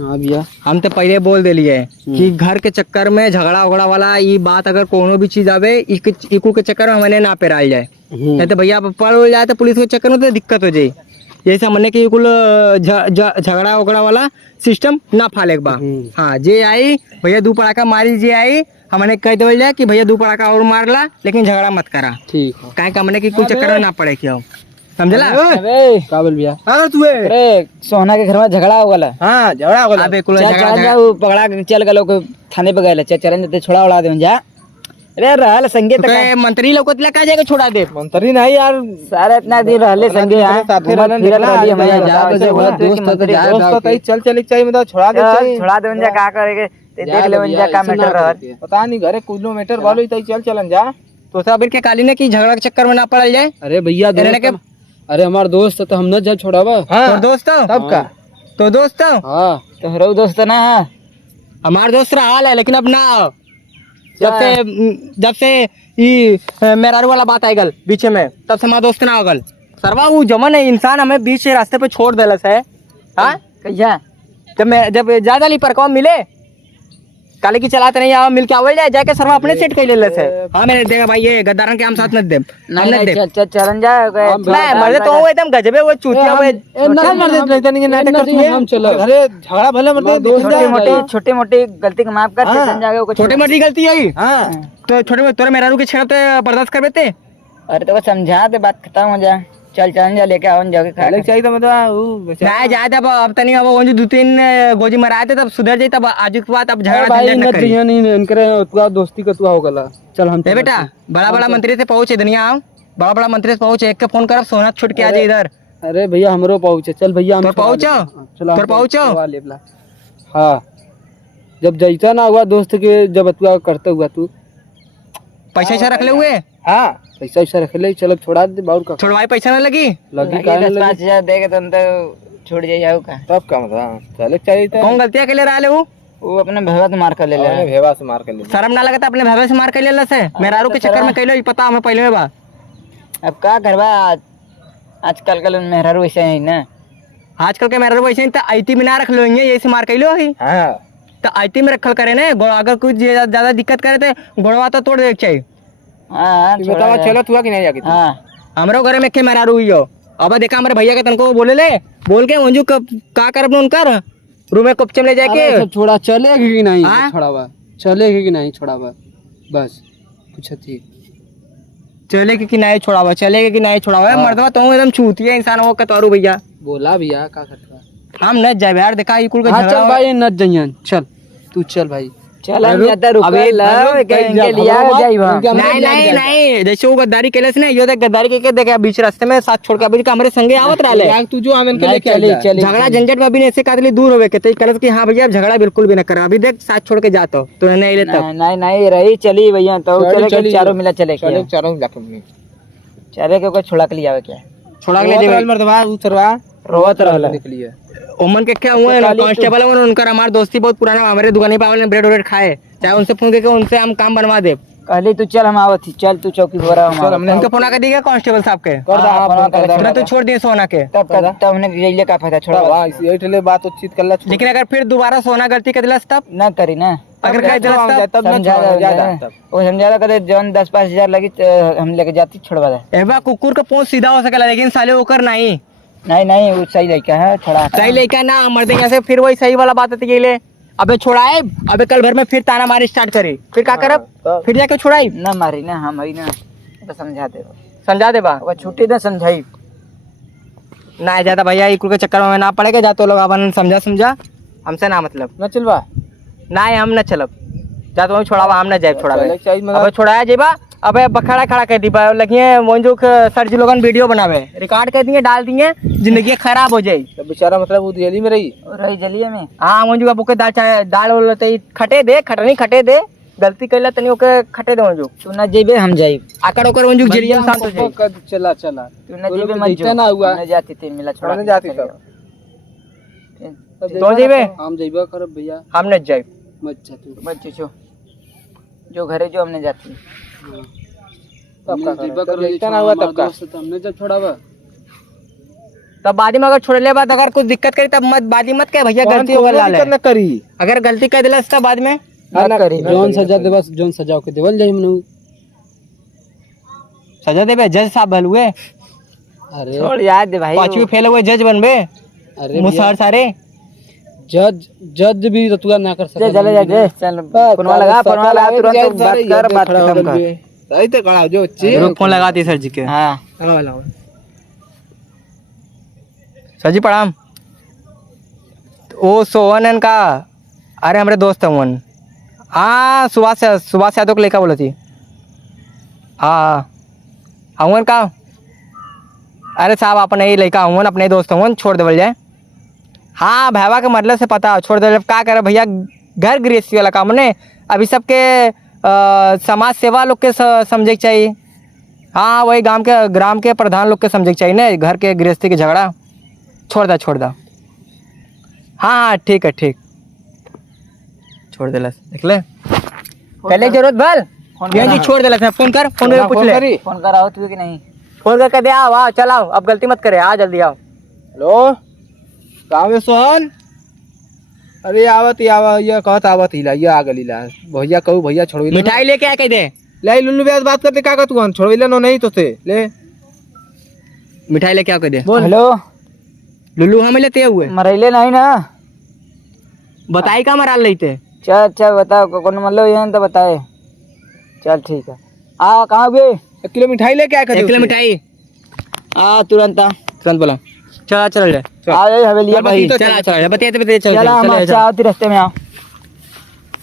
हाँ भैया, हम तो पहले बोल दिलिए कि घर के चक्कर में झगड़ा उगड़ा वाला ये बात अगर कोनो भी चीज आवे इकू के चक्कर में हमने ना पेराल जाए। नहीं तो भैया पड़ हो जाए तो पुलिस के चक्कर में तो दिक्कत हो जाए। जैसे हमने कि कुल झगड़ा उगड़ा वाला सिस्टम ना फाले बा। हाँ जे आई भैया दो पड़ाका मारी जे आई हमने कह दे जाए कि भैया दो पड़ाका और मार ला लेकिन झगड़ा मत करा। ठीक है। कहे हमने कि कुल चक्कर में ना पड़े क्यों समझला। अबे का बोल भैया? हाँ तू अरे सोना के घर में झगड़ा हो गला। हाँ झगड़ा हो गला। अबे कुल चल झगड़ा जा वो पकड़ा के चल गलो को थाने पे गए चल चलन देते छोड़ा उड़ा दे जा। अरे रहल संगे तक तो मंत्री लोग को का जाएगा छोड़ा दे। मंत्री नहीं यार सारे इतना दिन रहले संगे यहाँ फिरत रहली हमारे दोस्त तो चल चल चाहिए मतलब छोड़ा दे चाहिए। छोड़ा दे जा का करेगे देख ले जा का मैटर रहत पता नहीं घरे किलोमीटर बोलो तो चल चलन जा। तो सब के काली ने की झगड़ा के चक्कर में ना पड़ल जाए। अरे भैया अरे हमार दोस्त तो हम न जब छोड़ावा। तो दोस्त तब का तो दोस्त हाँ तो दोस्त ना हमार दोस्त रहा है लेकिन अब ना जब से ये मेरारू वाला बात आई गल बीच में तब से हमारा दोस्त ना हो गल। सरवा वो जमन है इंसान हमें बीच रास्ते पे छोड़ देलस है। हाँ कैसा जब ज्यादा ली पर कौन मिले काले की चलाते नहीं आओ मिल के आवल जाए जाके सरवा अपने सेट कर ले से। हाँ मैंने देखा भाई ये गद्दारन के हम साथ न दे नहीं चलन जा मैं मर्दे तो वो एकदम गजबे वो चूतिया वो नाटक हम चलो अरे झगड़ा भले मर्दे छोटी मोटी गलती को माफ कर चलन जागे छोटी मोटी गलती है। हाँ तो छोटे तोरे मेरारू के छेड़ पे बर्दाश्त कर देते। अरे तो समझा दे बात खत्म हो जा चल चलन जा लेके आओ जाके खा ले चाहिए तो मतलब नहीं जाए तब अब तनी अब वो दो तीन गोजी मराए थे तब सुधर जाए तब आज के बाद अब झगड़ा भाई झंझट न मत करी। नहीं इनकरे तुआ दोस्ती का तुआ हो गला चल हम ए बेटा बड़ा बड़ा मंत्री से पहुंचे दुनिया आओ बड़ा बड़ा मंत्री से पहुंचे एक के फोन करब सोना छूट के आ जाए इधर। अरे भैया हमरो पहुंचे चल भैया हम पहुंचो तो पहुंचो। हाँ जब जैसा ना हुआ दोस्त के जब तुआ करते हुआ तू पैसा ऐसा रख ले हुए। हाँ पैसा ऐसा रख ले चलो छोड़ा दे बाउर का छोड़वाई पैसा ना लगी लगी 10,000 देगे तो छोड़ जाओ का तब का मतलब चले चाहिए तो कौन गलतियां के ले रहा ले वो अपने भगत मार कर ले ले भेवा से मार कर ले शर्म ना लगता अपने भैया से मार के ले से मेरारू के चक्कर में कैलो पता हमें पहले बा। अब का करवा आजकल कल मेहरारू वैसे है ना आजकल के मेरारू वैसे तो आईटी में ना रख लो ये से मार कैलो ही। हाँ तो आईटी में रखल करे ना अगर कुछ ज्यादा दिक्कत करे तो घोड़वा तो तोड़ देख चाहिए। हाँ बतावा चलो तुआ कि नहीं जाके हाँ हमरो घर में के मेरारू हुई हो अब देखा हमारे भैया के तनको बोले ले बोल के मंजू का कर उनकर रूम में कपचे में ले जाके छोड़ा चलेगी कि नहीं छोड़ावा चलेगी कि नहीं छोड़ावा बस पूछती चलेगी कि नहीं छोड़ावा चलेगी कि नहीं छोड़ावा मर्दवा तो एकदम चूतिया इंसान हो कतौरू भैया बोला भैया का करता हम न जाए यार देखा ई कुल का चल झगड़ा भाई न जइयन चल तू चल भाई चल अबे इनके लिया जाइबा नहीं नहीं जैसे वो गद्दारी केले से ना यो देख गद्दारी के देखे बीच रास्ते में साथ छोड़ के अभी हमारे संगे आवत रहले यार तू जो आमन के लेके चल झगड़ा झंझट में भी ऐसे कादली दूर होवे के तो कलस कि हां भैया झगड़ा बिल्कुल भी न कर अभी देख साथ छोड़ के जाता हो तो नहीं ले तब नहीं रही चली भैया तो चले चारों मिला चले चले चारों जाके चले के छोड़ा के लिया क्या छोड़ा के ले मर्दवा उतरवा रोवत रहला निकलिए ओमन के क्या हुआ ना कांस्टेबल है उनका हमारे दोस्ती बहुत पुराना हमारे दुकान पे आवले ब्रेड व्रेड खाए चाहे उनसे फोन करके उनसे हम काम बनवा दे कहली तू चल हम आवत चल तू चौकी पर हमने उनके फोन आके दिया कांस्टेबल साहब के तुरंत तो छोड़ दिए सोना के तब हमने जइले का फायदा छोड़ा वाह इसी ठेले बात उचित कर ला। लेकिन अगर फिर दोबारा सोना गलती कर दिलस तब ना करी ना अगर कह दिलस तब ना ज्यादा वो समझा करे जौन 10-5 हजार लगी हम लेके जाती छोड़वा दे एबा कुकुर का पोंछ सीधा हो सकेला लेकिन साले ओकर नहीं नहीं वो सही लड़का है छोड़ा सही लड़का ना मर्दे यहाँ से फिर वही सही वाला बात आती ले अबे छोड़ाए अबे कल भर में फिर ताना मारी स्टार्ट करे फिर क्या करब फिर जाके छोड़ाई ना मारी ना हम ही ना तो समझा दे बा वो छुट्टी ना समझाई ना ज्यादा भैया इकुल के चक्कर में ना पड़ेगा जा तो लोग अपन समझा हमसे ना मतलब ना चलवा ना हम न चलब जा तो छोड़ावा हम न जाए छोड़ावे चाहिए अबे छोड़ाया जेबा अबे बखड़ा खड़ा कर दी लगिए मंजू सर जी लोगन वीडियो बनावे रिकॉर्ड कर दिए डाल दिए जिंदगी खराब हो जाए तो बेचारा मतलब वो जेली में रही जलिए में हाँ मंजू बाबू के दाल खटे दे खटनी खटे दे गलती कैला तनी ओके खटे दे मंजू तू ना जेबे हम जाई आकर ओकर मंजू जेलिया में शांत हो जाए चला तू ना जेबे मत जो ना हुआ ना जाती थी मिला छोड़ा नहीं जाती सब तो जेबे हम जेबे करब भैया हम न जाए मत जा तू मत जो घरे जो हमने जाती तब का जेबे कर ना हुआ तब का हमने जब छोड़ावा तब बाद में अगर छोड़ले बाद अगर कुछ दिक्कत करी तब मत बादी मत कह भैया गलती हो गल न करी अगर गलती कर दिला तब बाद में ना करी जोन सजा दे बस जोन सजा के देवल जाई मनु सजा देबे जज साहब भल हुए अरे छोड़ याद दे भाई पांचवी फेल हुए जज बनबे अरे मुसहर सारे जज भी तो तू ना कर सकता चले जा चल फोन लगा तुरंत बात खत्म कर सही तो कड़ा जो रुक फोन लगाती सर जी के हाँ सर जी प्रणाम ओ सोहन का अरे हमारे दोस्त हैं हाँ सुभाष यादव को लेकर बोला थी हाँ अवन का अरे साहब अपने ही लड़का हूँ अपने दोस्त हूँ छोड़ देवल जाए हाँ भैया के मतलब से पता छोड़ दे क्या करे भैया घर गृहस्थी वाला काम ने अभी सबके समाज सेवा लोग के समझे के चाहिए हाँ वही ग्राम के प्रधान लोग के समझे के चाहिए ना घर के गृहस्थी के झगड़ा छोड़ दा हाँ ठीक है ठीक छोड़ देला देख ले पहले जरूरत भल जी छोड़ देला फोन कर फोन पूछ ले फोन कराओ तू कि नहीं फोन करके दे आओ चल आओ अब गलती मत करे आ जल्दी आओ हेलो कहाँ में सोहन अरे आवत ये कहत आवत हिला ये आ गलीला भैया कहू भैया छोड़ मिठाई लेके आ कह दे ले लुल्लू ब्याज बात करते का तू छोड़विला नो नहीं तो से ले मिठाई लेके आ कह दे हेलो लुल्लू हमें लेते हुए मरैले नहीं ना बताई का मराल लेते चल अच्छा बताओ कौन मतलब ये तो बताए चल ठीक है आ कहाँ भी 1 किलो मिठाई लेके आया 1 किलो मिठाई आ तुरंत बोला चल चल आ हवेलिया भाई चल चल बताते चल हम अच्छा आते रास्ते में आओ